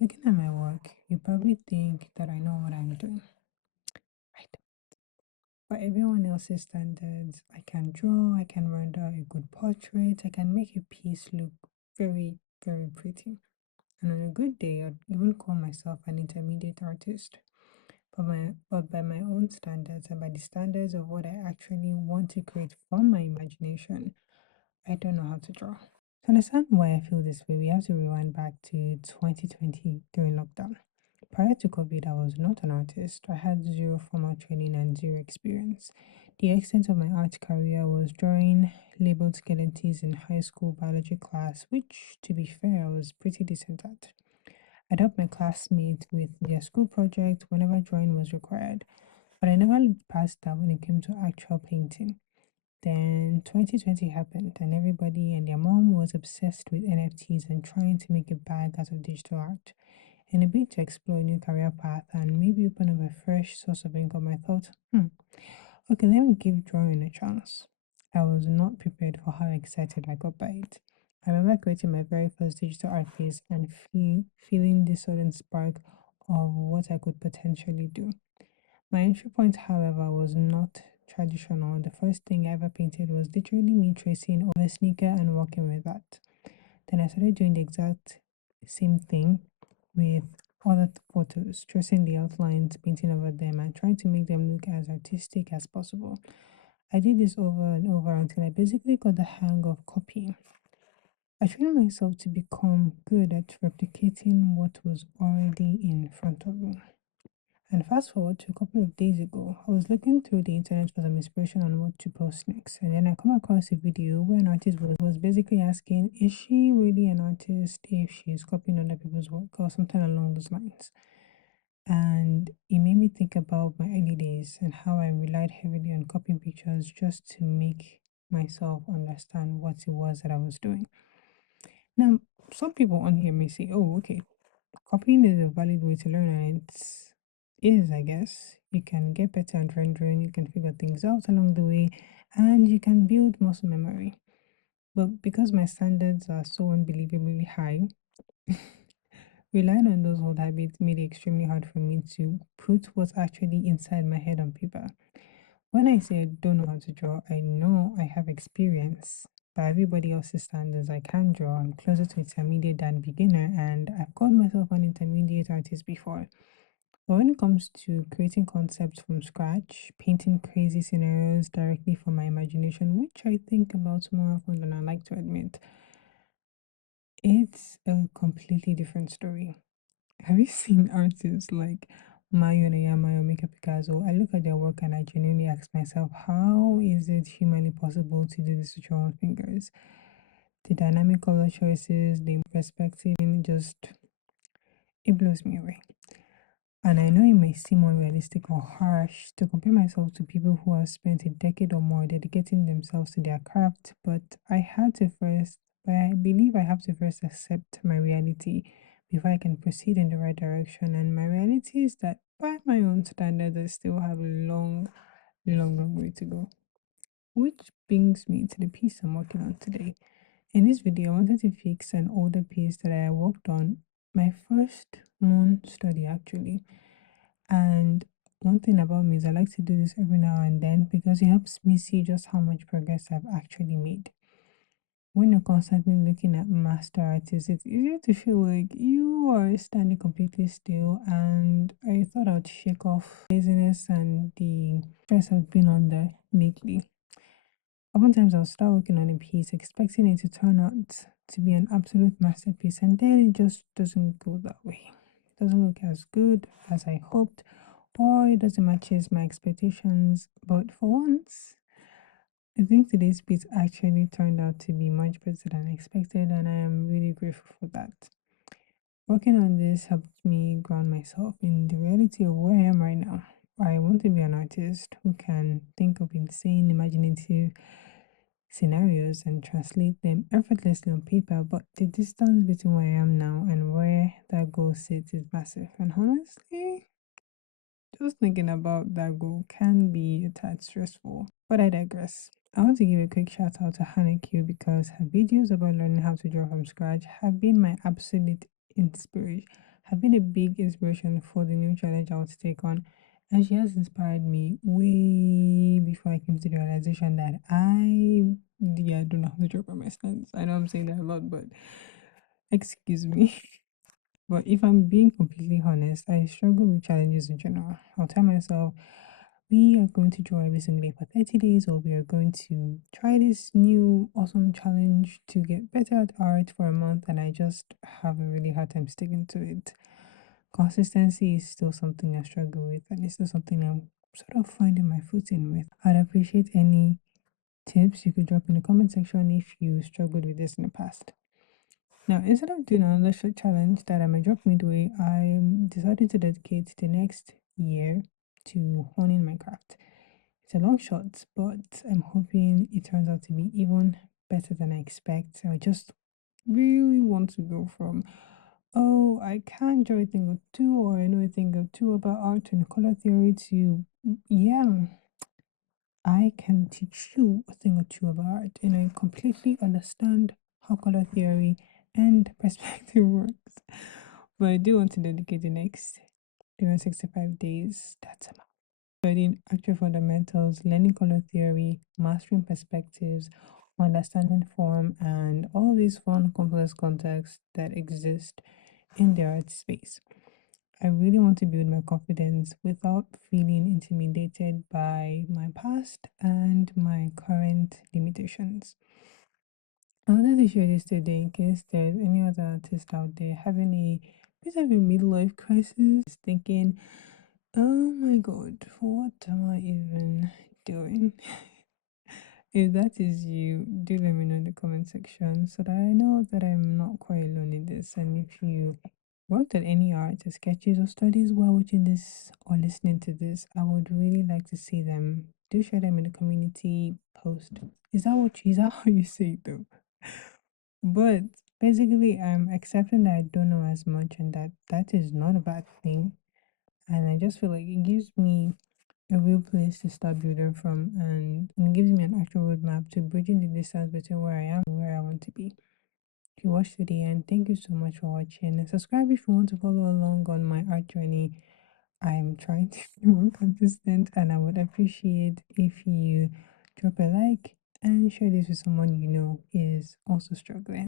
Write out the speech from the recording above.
Looking at my work, you probably think that I know what I'm doing. I don't. By everyone else's standards, I can draw, I can render a good portrait, I can make a piece look very, very pretty. And on a good day, I'd even call myself an intermediate artist. But by my own standards and by the standards of what I actually want to create from my imagination, I don't know how to draw. To understand why I feel this way, we have to rewind back to 2020 during lockdown. Prior to COVID, I was not an artist. I had zero formal training and zero experience. The extent of my art career was drawing labeled skeletons in high school biology class, which, to be fair, I was pretty decent at. I'd help my classmates with their school project whenever drawing was required, but I never looked past that when it came to actual painting. Then 2020 happened, and everybody and their mom was obsessed with NFTs and trying to make a bag out of digital art. In a bid to explore a new career path and maybe open up a fresh source of income, I thought, okay, let me give drawing a chance. I was not prepared for how excited I got by it. I remember creating my very first digital art piece and feeling this sudden spark of what I could potentially do. My entry point, however, was not traditional. The first thing I ever painted was literally me tracing over a sneaker and walking with that. Then I started doing the exact same thing with other photos, tracing the outlines, painting over them, and trying to make them look as artistic as possible. I did this over and over until I basically got the hang of copying. I trained myself to become good at replicating what was already in front of me. And fast forward to a couple of days ago, I was looking through the internet for some inspiration on what to post next. And then I come across a video where an artist was basically asking, is she really an artist if she's copying other people's work or something along those lines? And it made me think about my early days and how I relied heavily on copying pictures just to make myself understand what it was that I was doing. Now, some people on here may say, oh, okay, copying is a valid way to learn, and I guess. You can get better at rendering, you can figure things out along the way, and you can build muscle memory. But because my standards are so unbelievably high, relying on those old habits made it extremely hard for me to put what's actually inside my head on paper. When I say I don't know how to draw, I know I have experience. By everybody else's standards, I can draw. I'm closer to intermediate than beginner, and I've called myself an intermediate artist before. But when it comes to creating concepts from scratch, painting crazy scenarios directly from my imagination, which I think about more often than I like to admit, it's a completely different story. Have you seen artists like Mayo Nayama or Mika Picasso? I look at their work and I genuinely ask myself, how is it humanly possible to do this with your own fingers? The dynamic color choices, the perspective, and just it blows me away. And I know it may seem unrealistic or harsh to compare myself to people who have spent a decade or more dedicating themselves to their craft, but I believe I have to first accept my reality before I can proceed in the right direction. And my reality is that by my own standards, I still have a long way to go. Which brings me to the piece I'm working on today. In this video, I wanted to fix an older piece that I worked on, my first moon study actually. And one thing about me is I like to do this every now and then because it helps me see just how much progress I've actually made. When you're constantly looking at master artists, it's easier to feel like you are standing completely still. And I thought I'd shake off laziness and the stress I've been under lately. Oftentimes, I'll start working on a piece expecting it to turn out to be an absolute masterpiece, and then it just doesn't go that way. It doesn't look as good as I hoped, or it doesn't matches my expectations. But for once, I think today's piece actually turned out to be much better than expected, and I am really grateful for that. Working on this helped me ground myself in the reality of where I am right now. I want to be an artist who can think of insane, imaginative scenarios and translate them effortlessly on paper, but the distance between where I am now and where that goal sits is massive. And honestly, just thinking about that goal can be a tad stressful. But I digress. I want to give a quick shout out to Haneke because her videos about learning how to draw from scratch have been my absolute inspiration have been a big inspiration for the new challenge I want to take on. And she has inspired me way before I came to the realization that I don't know how to drop on my stance. I know I'm saying that a lot, but excuse me. But if I'm being completely honest, I struggle with challenges in general. I'll tell myself, we are going to draw every single day for 30 days, or we are going to try this new awesome challenge to get better at art for a month, and I just have a really hard time sticking to it. Consistency is still something I struggle with, and it's still something I'm sort of finding my footing with. I'd appreciate any tips you could drop in the comment section if you struggled with this in the past. Now, instead of doing another short challenge that I might drop midway, I'm decided to dedicate the next year to honing my craft. It's a long shot, but I'm hoping it turns out to be even better than I expect. I just really want to go from, oh, I can't draw a thing or two, or I know a thing or two about art and color theory, to, yeah, I can teach you a thing or two about art, and I completely understand how color theory and perspective works. But I do want to dedicate the next 365 days. That's about studying actual fundamentals, learning color theory, mastering perspectives, understanding form, and all these fun, complex contexts that exist in the art space. I really want to build my confidence without feeling intimidated by my past and my current limitations. I wanted to share this today in case there's any other artist out there having a bit of a midlife crisis, thinking, oh my god, what am I even doing? If that is you, do let me know in the comment section so that I know that I'm not quite alone in this. And if you worked at any art or sketches or studies while watching this or listening to this, I would really like to see them. Do share them in the community post. Is that how you say it though? But basically, I'm accepting that I don't know as much and that is not a bad thing. And I just feel like it gives me a real place to start building from, and it gives me an actual roadmap to bridging the distance between where I am and where I want to be. If you watched to the end, thank you so much for watching. And subscribe if you want to follow along on my art journey. I'm trying to be more consistent, and I would appreciate if you drop a like and share this with someone you know is also struggling.